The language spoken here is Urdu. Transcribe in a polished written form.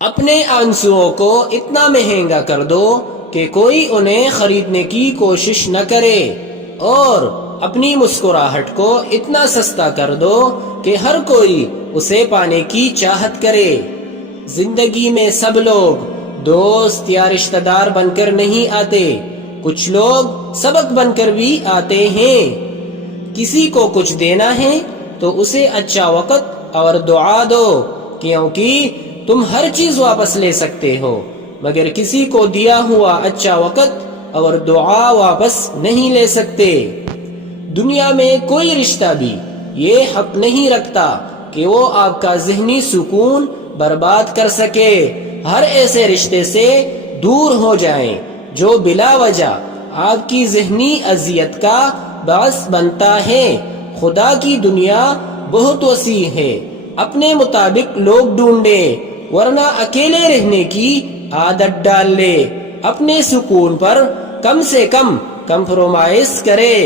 اپنے آنسوؤں کو اتنا مہنگا کر دو کہ کوئی انہیں خریدنے کی کوشش نہ کرے، اور اپنی مسکراہٹ کو اتنا سستا کر دو کہ ہر کوئی اسے پانے کی چاہت کرے۔ زندگی میں سب لوگ دوست یا رشتہ دار بن کر نہیں آتے، کچھ لوگ سبق بن کر بھی آتے ہیں۔ کسی کو کچھ دینا ہے تو اسے اچھا وقت اور دعا دو، کیونکہ تم ہر چیز واپس لے سکتے ہو، مگر کسی کو دیا ہوا اچھا وقت اور دعا واپس نہیں لے سکتے۔ دنیا میں کوئی رشتہ بھی یہ حق نہیں رکھتا کہ وہ آپ کا ذہنی سکون برباد کر سکے۔ ہر ایسے رشتے سے دور ہو جائیں جو بلا وجہ آپ کی ذہنی اذیت کا باعث بنتا ہے۔ خدا کی دنیا بہت وسیع ہے، اپنے مطابق لوگ ڈھونڈے، ورنہ اکیلے رہنے کی عادت ڈال لے۔ اپنے سکون پر کم سے کم کمپرومائز کرے۔